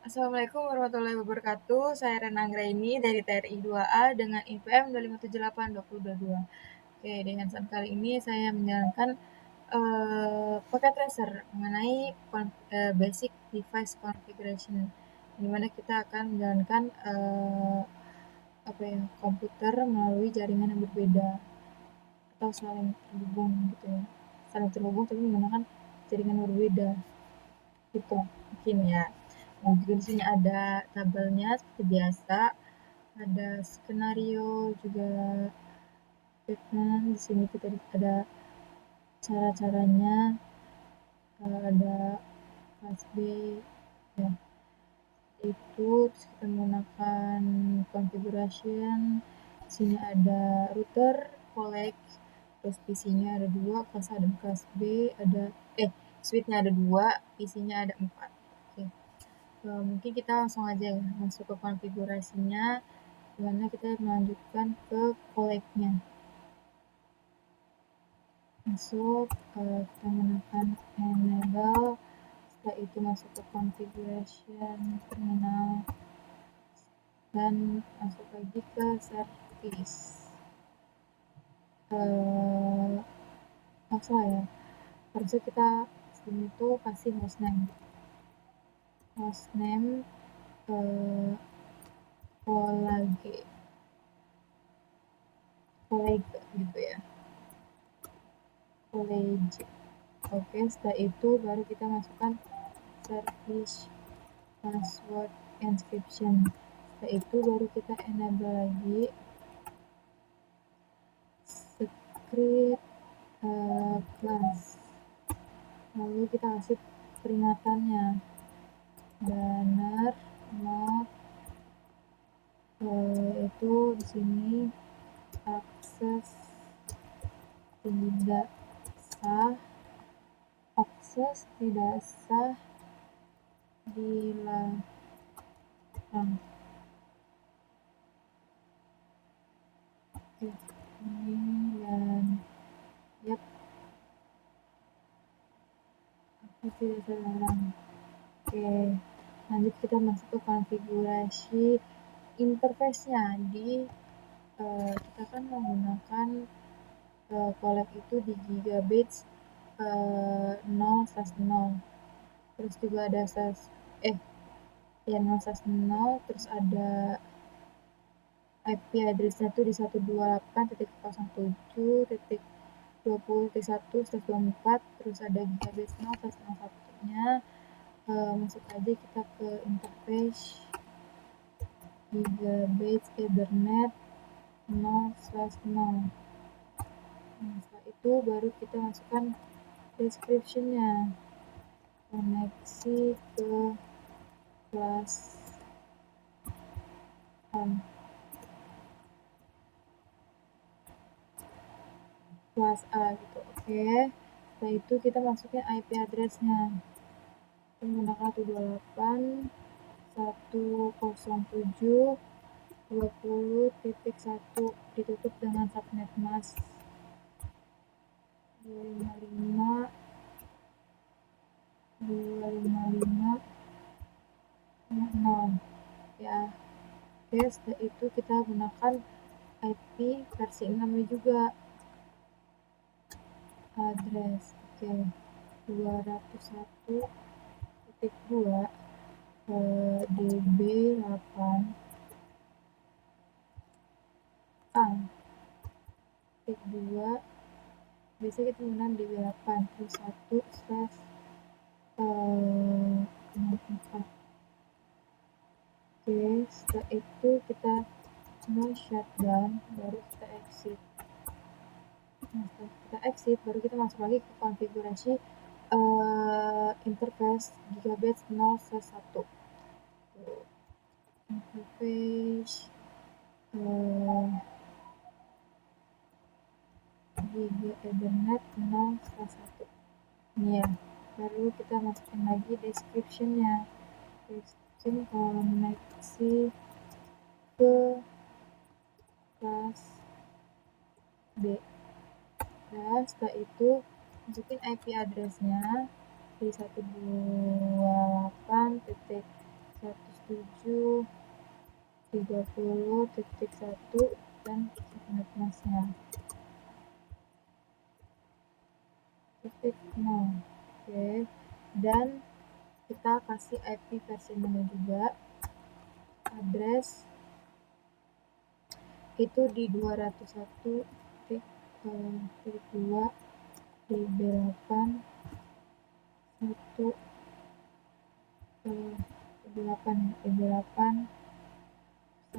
Assalamualaikum warahmatullahi wabarakatuh. Saya Rena Anggraini dari TRI 2A dengan IPM 25782022. Oke, di hands-on kali ini saya menjalankan packet tracer mengenai basic device configuration, di mana kita akan menjalankan komputer melalui jaringan yang berbeda atau saling terhubung gitu ya. Saling terhubung tapi menggunakan jaringan berbeda. Gitu mungkin ya. Nah, juga di sini ada tabelnya seperti biasa, ada skenario juga statement. Di sini kita ada cara-caranya, ada kelas B ya. Itu terus kita menggunakan configuration. Di sini ada router, collect, terus PC-nya ada 2, kelas A dan kelas B ada switch-nya ada 2, PC-nya ada 4. Oke. Mungkin kita langsung aja ya masuk ke konfigurasinya, dimana kita melanjutkan ke collect-nya. Masuk, kita menggunakan enable, setelah itu masuk ke configuration terminal dan masuk lagi ke service. Salah ya, harusnya kita sebelum itu kasih hostname college gitu ya, college. Oke, setelah itu baru kita masukkan service password encryption. Setelah itu baru kita enable lagi script class, lalu kita kasih peringatannya banner not itu di sini akses tidak sah dilarang. Oke, ini dan yap, akses tidak dilarang. Oke, lanjut kita masuk ke konfigurasi interface-nya. Kita kan menggunakan collect itu di gigabits 0/0, terus juga ada 0/0, terus ada IP address-nya tuh di 128.07.20.1/24, terus ada gigabits 0/01-nya. Masuk aja kita ke interface gigabits ethernet 0/0. Setelah itu baru kita masukkan description-nya, koneksi ke kelas A gitu. Oke, setelah itu kita masukin IP address-nya menggunakan 128.107.20.1 ditutup dengan subnet mask 255.255.0 ya. Oke, setelah itu kita gunakan IP versi 6 juga, address 201.2 db8 a.2, biasanya kita menggunakan db8 terus 1/4. Oke, setelah itu kita mau shutdown, baru kita exit. Nah, setelah kita exit baru kita masuk lagi ke konfigurasi interface gigabits 0/1. Interface giga ethernet 0/1 ini ya. Baru kita masukin lagi description-nya, koneksi ke kelas B. Nah, setelah itu masukin IP address-nya di 128.107.20.1 30.1 dan subnet masknya titik 0. Oke, dan kita kasih IP versi 0 juga. Address itu di 201.2 di B8 1 B8 1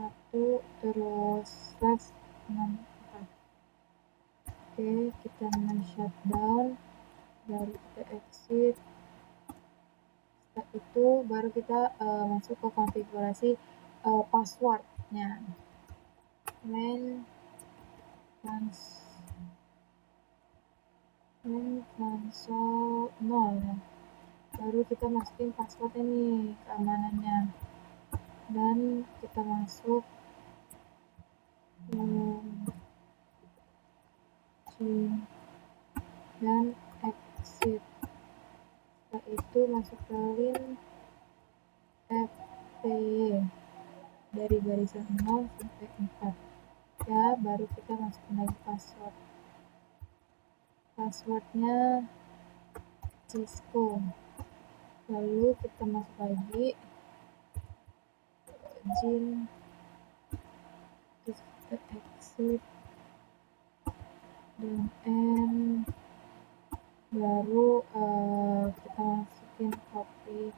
terus /64. Oke, kita men-shutdown, baru kita exit. Setelah itu baru kita masuk ke konfigurasi passwordnya. Main console 0 ya. Baru kita masukin passwordnya nih, keamanannya, dan kita masuk dan exit. Setelah itu masuk ke link FPY dari barisan 0 sampai 4 ya. Baru kita masukin lagi passwordnya Cisco. Lalu kita masuk lagi login, terus kita exit dan end. Baru kita masukin copy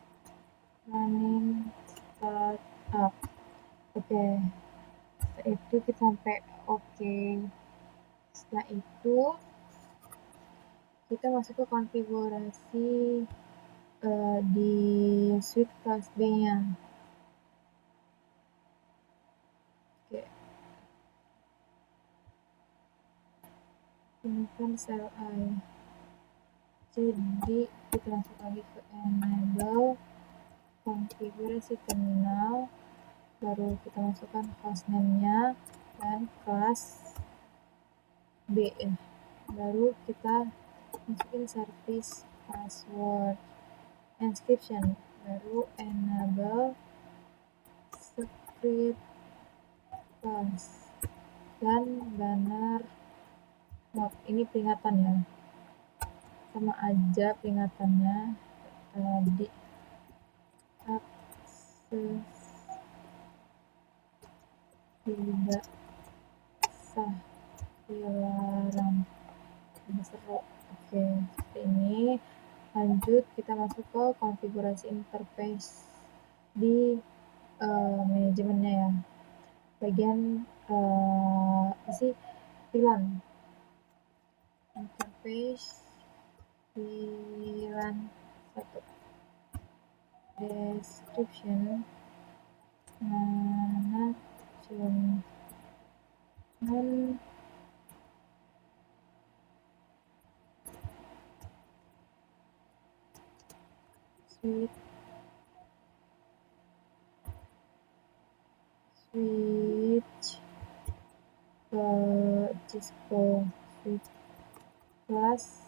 running startup. Oke, setelah itu kita sampai oke. Setelah itu kita masuk ke konfigurasi di suite kelas B nya. Oke, ini kan sel I. Jadi kita masuk lagi ke enable konfigurasi terminal, baru kita masukkan hostname-nya dan kelas B. Baru kita masukin service password encryption, baru enable script class dan banner mode. Ini peringatan ya, sama aja peringatannya tadi. Akses tidak sah, dilarang, seru. Oke, seperti ini. Lanjut kita masuk ke konfigurasi interface di manajemennya ya. Bagian VLAN interface VLAN 1. Description management switch Cisco switch kelas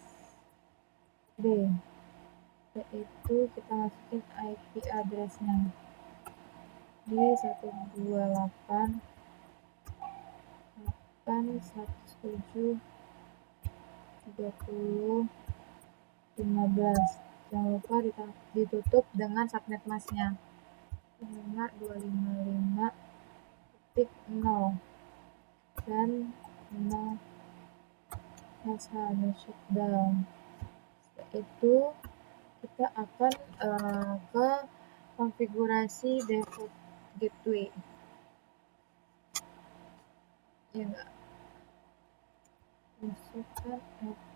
D. Yaitu kita masukin IP address-nya di 128.117.30.15. Jangan lupa ditutup dengan subnet masknya 5255.0 dan 0 shutdown. Setelah itu kita akan ke konfigurasi default gateway ya enggak, masukkan IP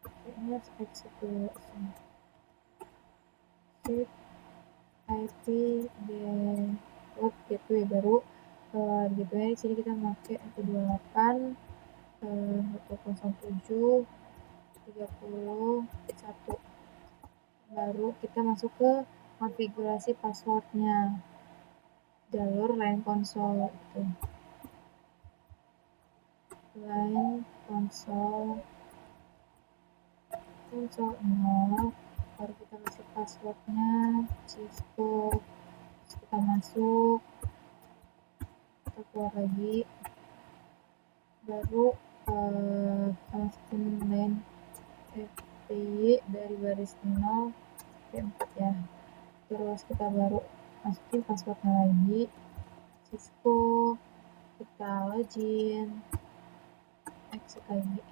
gateway-nya, exit dulu, set IP default gateway. Baru gateway sini kita pakai 128.107.30.1. Baru kita masuk ke konfigurasi passwordnya, jalur line console gitu. Line console 0, baru kita kasih passwordnya Cisco kita masuk, kita keluar lagi, baru kita masukin line FPY dari baris 0 ke 4 ya. Terus kita baru masukin passwordnya lagi, Cisco, kita login, exit lagi,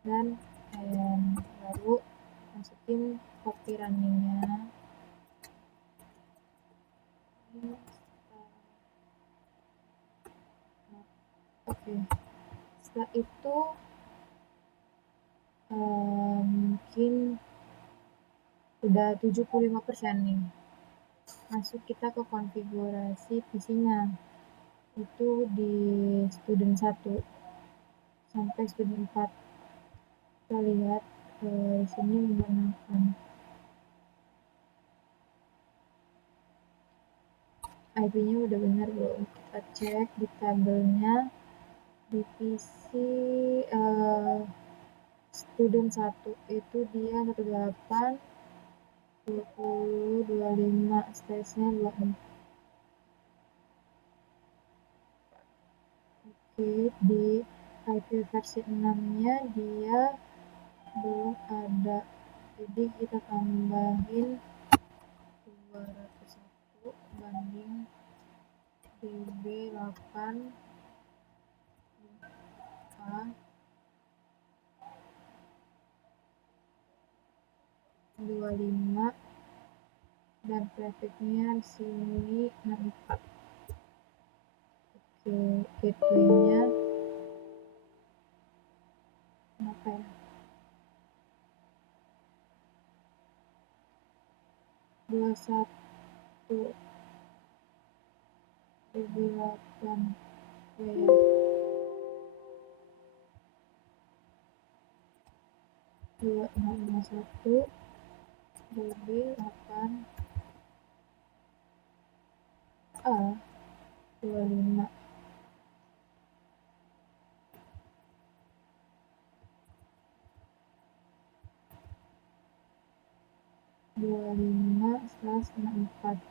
dan baru masukin copy runningnya. Oke, setelah itu mungkin udah 75% nih. Masuk kita ke konfigurasi PC-nya. Itu di student 1 sampai student 4. Kita lihat di sini menggunakan IP-nya udah benar belum. Kita cek di tabelnya di PC student 1 itu dia 18 20 25 space-nya 24. Oke, di IP versi 6-nya dia belum ada, jadi kita tambahin 201 banding DB8 A 25 dan trafficnya di sini 64. Oke, gateway-nya apa ya? 21 DB8 ya. 2051 DB8 A 25. /64.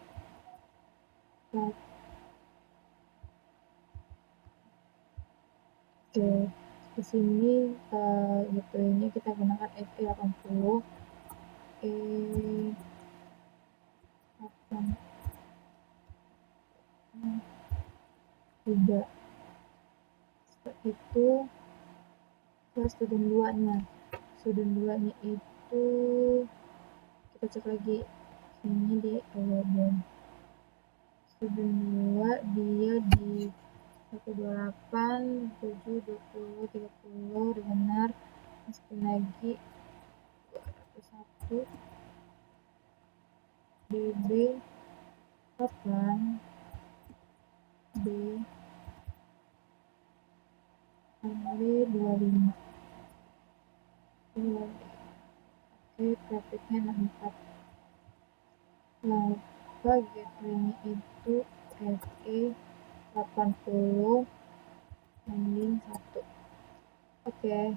Oke, di sini gitu ini kita gunakan FE80 E83. Setelah itu ke student 2 nya. Student 2 nya itu kita cek lagi ini di awal. Student 2 dia di 128 7 20 30 udah benar. Masukin lagi 201 DB 8 B 25. Oke, trafficnya 64. Lalu gateway-nya itu FE 80 banding 1. Oke,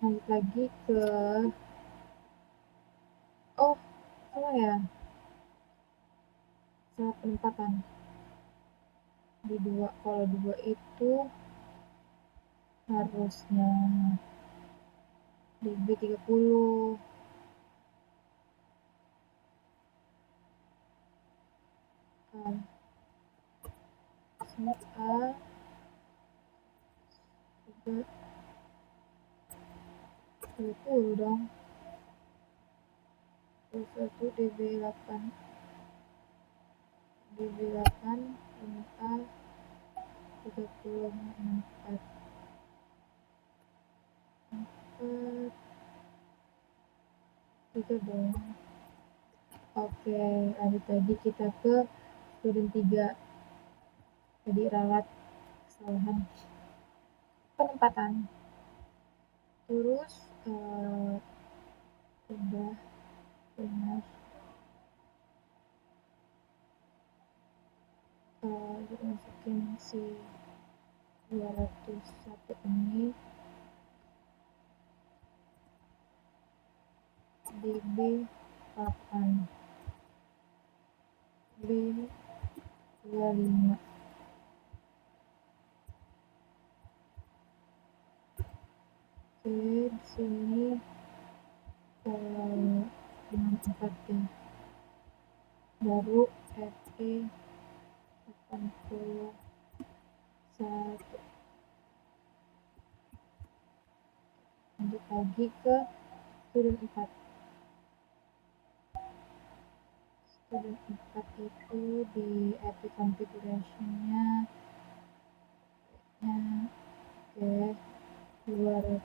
lanjut lagi ke salah ya, salah penempatan di 2. Kalau 2 itu harusnya DB 30. Slot A juga 20 dong. 21 DB8 ini A 34 3 dong. Oke, lanjut lagi kita ke student 3. Jadi ralat kesalahan penempatan. Terus udah benar. Kita masukin si 201 ini DB8 B25. Oke, di sini 64 ya. Baru FE 81. Lanjut lagi ke student 4. Student 4 itu di IP configuration-nya oke 201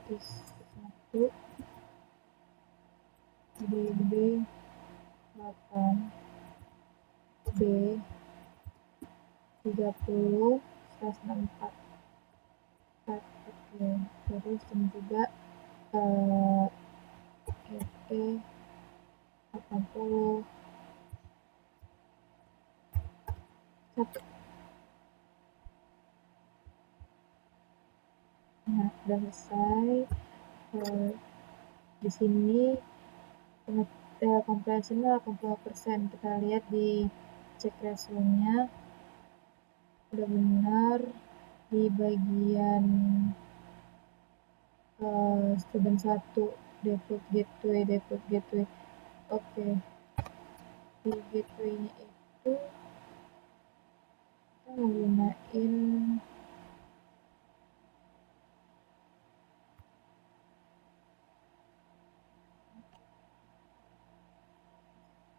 DB 8 B 30 164. Oke, terus ini juga FE 80 1. Nah, udah selesai. Di sini compressionnya 80%. Kita lihat di check ratio-nya udah benar di bagian student 1 default gateway. Oke, di gateway-nya itu kita menggunain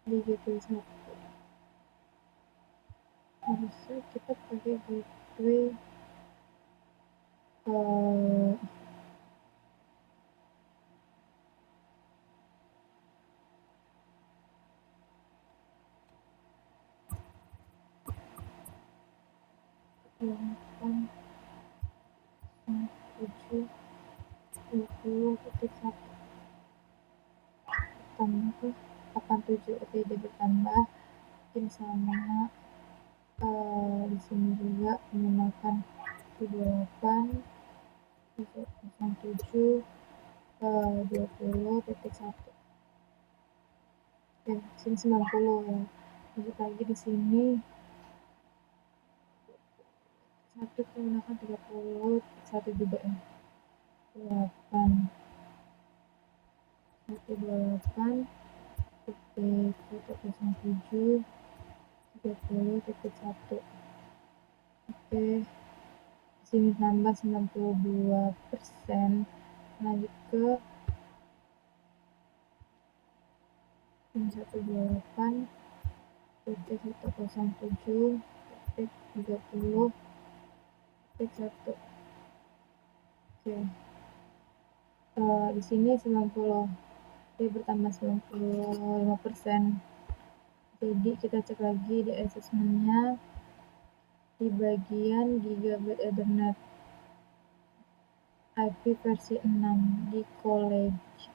di gateway 1 harusnya kita pakai gateway tambah 87. Oke, dia bertambah mungkin sama di sini juga menggunakan 78 07 20.1. Oke, sini 90 ya. Lanjut lagi di sini 1 kita menggunakan 30 1 juga ya. 28 128 titik 07 30.1. Oke, sini tambah 92%. Lanjut ke 128 titik 107 titik 30 titik 1. Oke, di sini 90, dia bertambah 95%. Jadi kita cek lagi di assessment-nya di bagian Gigabit Ethernet IP versi 6 di college.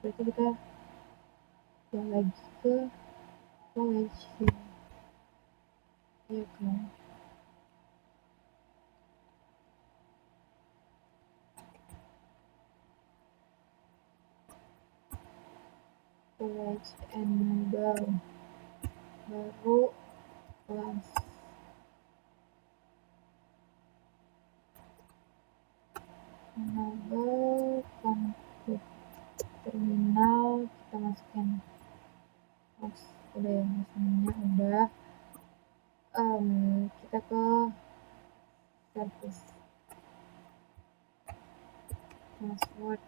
Berarti kita lagi ke college ya kan. College enable baru kelas enable config terminal, kita masukin host. Udah ya, maksudnya udah. Kita ke service password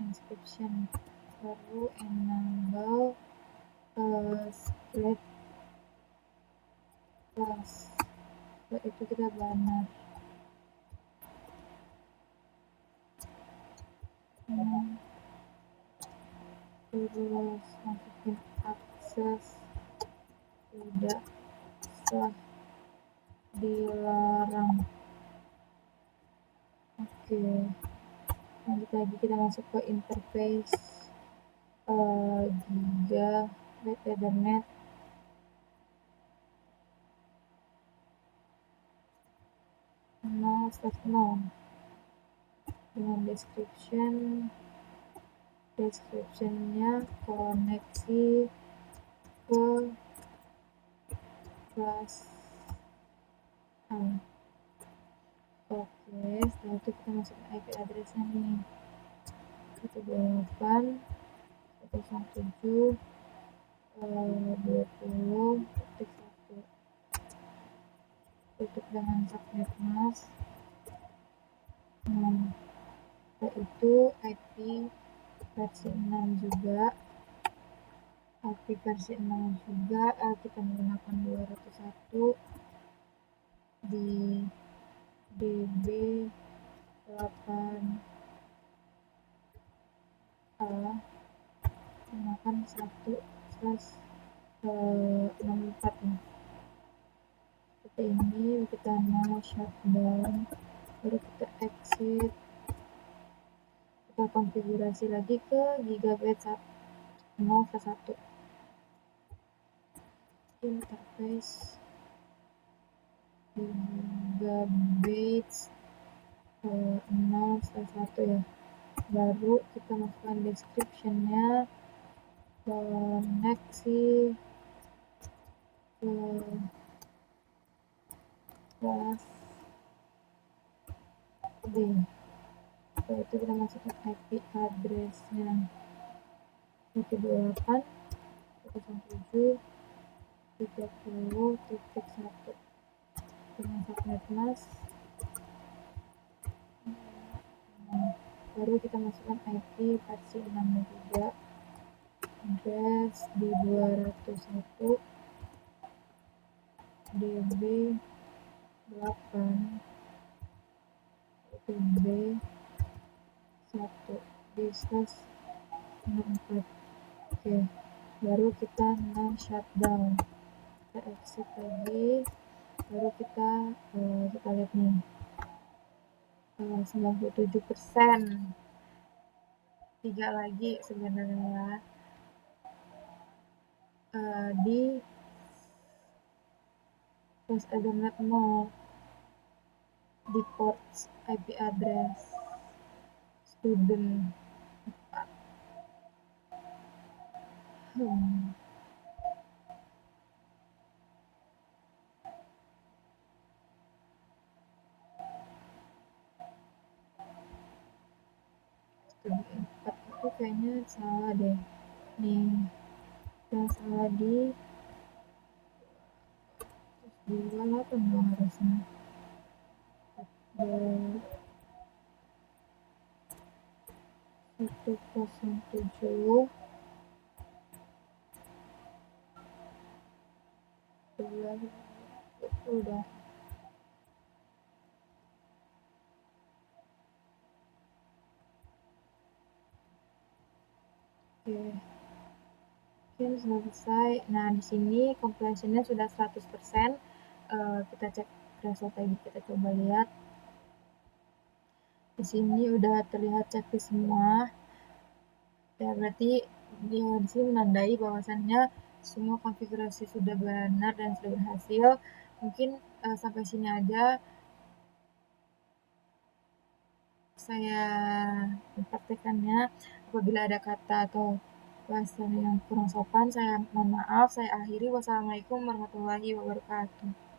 inscription baru enable split class. Setelah itu kita banner terus masukin akses tidak sah dilarang. Oke, lanjut lagi kita masuk ke interface Gigabit Ethernet. //no dengan descriptionnya koneksi ke kelas A. Oke, setelah itu kita masukkan IP address-nya nih, 128.167.20.1 tutup dengan subnet mask. Nah, setelah itu IP versi 6 juga, kita menggunakan 201 di DB8A menggunakan 1/64 ya. Seperti ini kita mau shutdown, baru kita exit, kita konfigurasi lagi ke gigabyte 0/1 interface gigabyte 0/1 ya. Baru kita masukkan descriptionnya, koneksi ke kelas D. Setelah itu kita masukkan IP address-nya 128.167.30.1 dengan subnet mask. Baru kita masukkan IP versi 6 juga, address di 201 DB8 B1 /64. Oke, baru kita shutdown, kita exit lagi, baru kita lihat nih 97%, 3 lagi sebenarnya di flash Ethernet 0 di port IP address student 4. Student 4 itu kayaknya salah deh nih, yang salah di 28 dong harusnya. 107 udah. Oke, mungkin selesai. Nah, di sini completion-nya sudah 100%. Kita cek threshold lagi, kita coba lihat. Di sini udah terlihat checklist semua. Ya, berarti di sini menandai bahwasannya semua konfigurasi sudah benar dan sudah berhasil. Mungkin sampai sini aja saya mempraktekannya. Apabila ada kata atau bahasa yang kurang sopan, saya mohon maaf. Saya akhiri. Wassalamualaikum warahmatullahi wabarakatuh.